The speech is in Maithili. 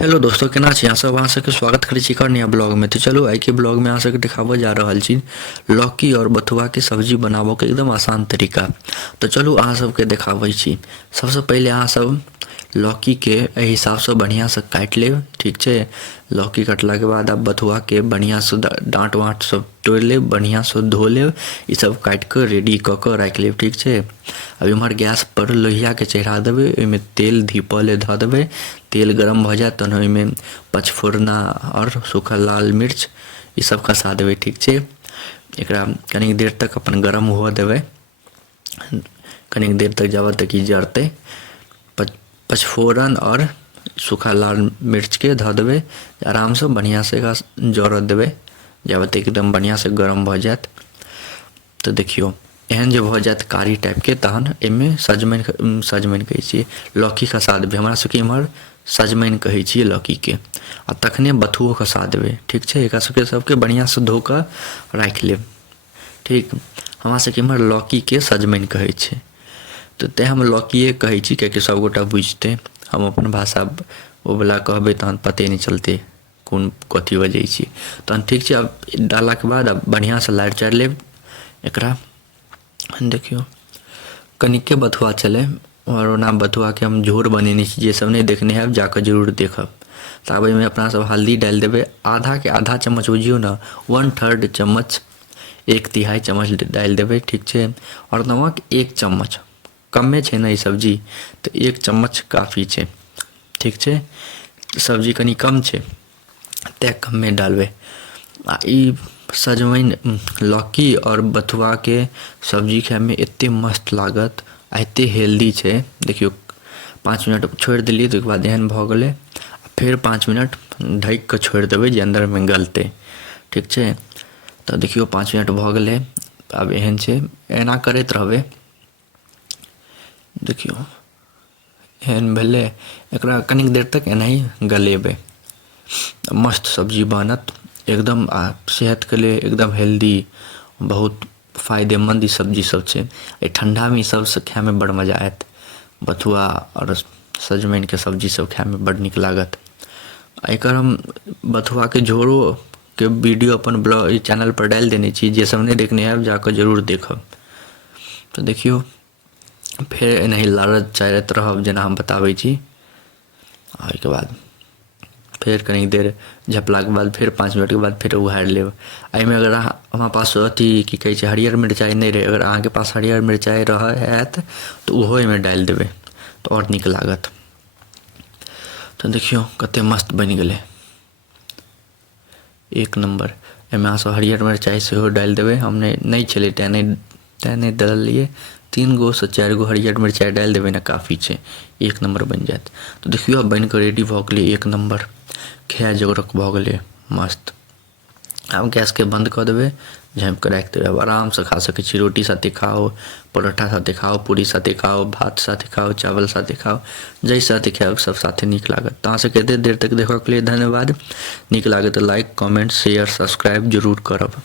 हेलो दोस्तों, केना छी अहाँ सब? अहाँ सबके स्वागत करै छी एक और नया ब्लॉग में। तो चलू आइ के ब्लॉग में अहाँ सबके देखाबऽ जा रहल छी लौकी और बथुआ के सब्जी बनाबऽ के एकदम आसान तरीका। तो चलू अहाँ सबके देखाबै छी। सबसे पहले अहाँ सब लौकी के एहि हिसाब से बढ़िया से काटि लेब, ठीक छै। लौकी कटला के बाद अब बथुआ के बढ़िया से डाँट वाँट सब तोड़ि लेब, बढ़िया से धो लेब, ई सब काटि के रेडी कऽ के राखि लेब, ठीक छै। अब इम्हर गैस पर लोहिया के चढ़ा देबै, ओहिमे तेल धीपऽ ले धऽ देबै। तेल गरम भऽ जाएत तहन ओहिमे पचफोरना और सूखल लाल मिर्च ई सब खसा देबै, ठीक छै। एकरा कनी देर तक अपन गरम हुअ देबै, कनी देर तक जाबत तक ई जरतै। पचफोरन और सूखा लाल मिर्च के धऽ देबै, आराम से बढ़िया से एकरा जरऽ देबै जाबत एकदम बढ़िया से गरम भऽ जाएत। तो देखियो एहन जे भऽ जाएत कारी टाइप के, तहन एहिमे सजमनि कहै छियै लौकी खसा देबै। हमरा सबके इम्हर सजमनि कहै छियै लौकी के। आ तखने बथुओ खसा देबै, ठीक छै। एकरा सबके बढ़िया से धो कऽ राखि लेब, ठीक। हमरा सबके इम्हर लौकी के सजमनि कहै छै, तो तेँ हम लौकिए कहै छी, कियाकि सबगोटा बुझतै। हम अपन भाषा ओ वला कहबै तहन पते नहि चलतै कोन कथी बजै छी। तहन ठीक छै। अब डाललाके बाद अब बढ़िया से लारि चारि लेब एकरा। देखियो कनिके बथुआ छलै और ओना बथुआ के हम झोर बनेने छी, जे सब नहीं देखने हैब जाकऽ जरूर देखब। तब एहिमे अपना सब हल्दी डालि देबै, आधा के आधा चम्मच बुझियो ना, 1/3 चम्मच, 1/3 चम्मच डालि देबै, ठीक छै। और नमक 1 चम्मच, कमे छै ने ई सब्जी तो 1 चम्मच काफ़ी छै, ठीक छै। सब्जी कनी कम छै तेँ कमे डालबै। आ ई सजमनि लौकी और बथुआ के सब्जी खाइमे एते मस्त लागत आ एते हेल्दी छै। देखियो 5 मिनट छोड़ि देलियै तऽ ओहिके बाद एहन भऽ गेलै। फेर 5 मिनट ढकि कऽ छोड़ि देबै जे अंदरमे गलतै, ठीक छै। तऽ देखियो 5 मिनट भऽ गेलै, आब एहन छै, एना करैत रहबै। देखियो एहन भेलै, एकरा कनिक देर तक एनाही गलेबै, मस्त सब्जी बनत एकदम। आ सेहतके लिए एकदम हेल्दी, बहुत फायदेमंद ई सब्जी सब छै। एहि ठंडामे ई सब खाइमे बड़ मजा आयत। बथुआ और सजमनिके सब्जी सब खाइमे बड़ नीक लागत। एकर हम बथुआके झोरोके वीडियो अपन ब्लॉग चैनल पर डालि देने छी, जे सब नहीं देखने हैब जाकऽ जरूर देखब। तो देखियो फेर एनाही लारैत चारैत रहब जेना हम बताबै छी। आ ओहिके बाद फेर कनी देर झपलाके बाद फेर 5 मिनटके बाद फेर उघारि लेब। एहिमे अगर हमरा पास अथी की कहै छै हरियर मिरचाइ नहीं रहे, अगर अहाँके पास हरियर मिरचाइ हैत तऽ ओहो एहिमे डालि देबै तऽ और नीक लागत। तो देखियो कते मस्त बनि गेलै, 1 नंबर। एहिमे अहाँ सब हरियर मिरचाइ सेहो डालि देबै, हम नहीं छलै तेँ नहीं डाललियै। 3 गो से 4 गो हरियर मिरचाइ डालि देबै ने काफ़ी छै, 1 नंबर बनि जाएत। तो देखियो अब बनि कऽ रेडी भऽ गेलै 1 नंबर, खाए जोगरक भऽ गेलै मस्त। आब गैसके बंद कऽ देबै, झाँपि कऽ राखि देबै। अब आरामसँ खा सकै छी, रोटी साथे खाओ, परोठा साथे खाओ, पूरी साथे खाओ, भात साथे खाओ, चावल साथे खाओ, जाहि साथे खाएब सब साथे नीक लागत। तऽ अहाँ सबके एते देर तक देखऽके लिए धन्यवाद। नीक लागत तऽ लाइक, कमेंट, शेयर, सब्सक्राइब जरूर करब।